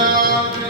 down.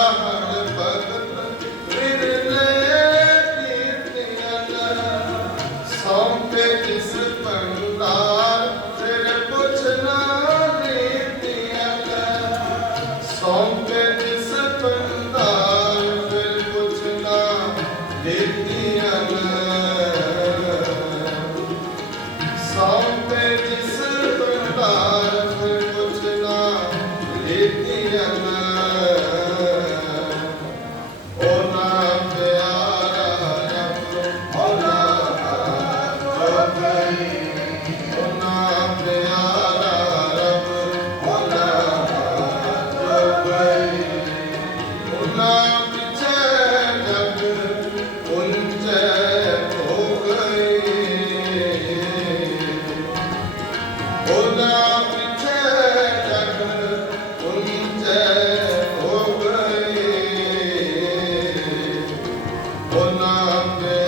নামকে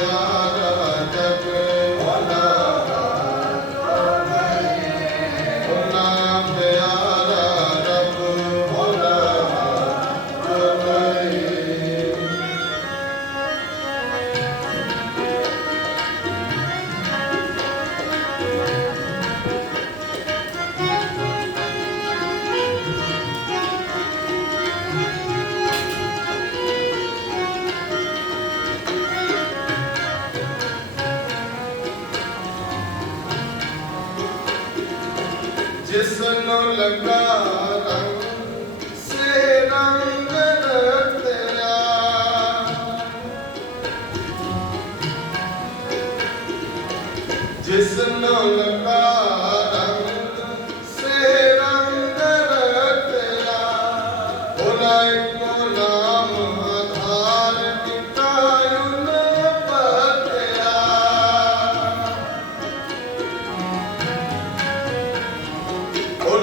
ਲੱਗਾ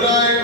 Lord.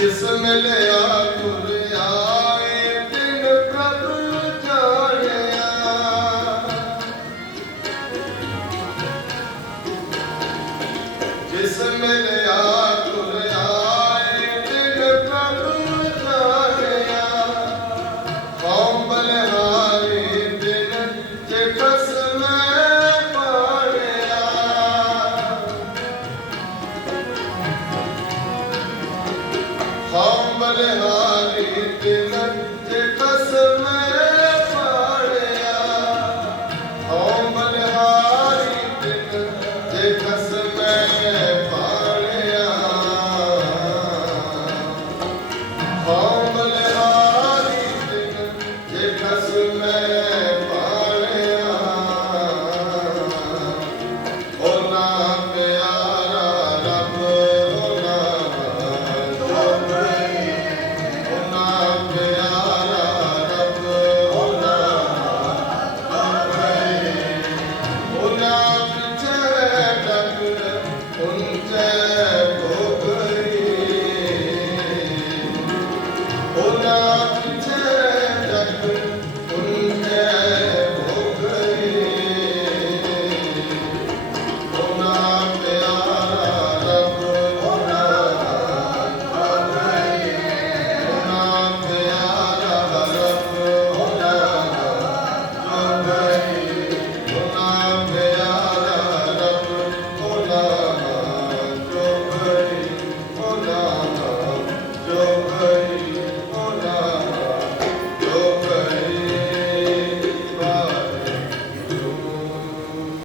ਜਿਸਮ ਲਿਆ ਤੁਰਿਆ ਤਿਨ ਪ੍ਰਭ ਜਾਣਿਆ। ਜਿਸਮ ਲਿਆ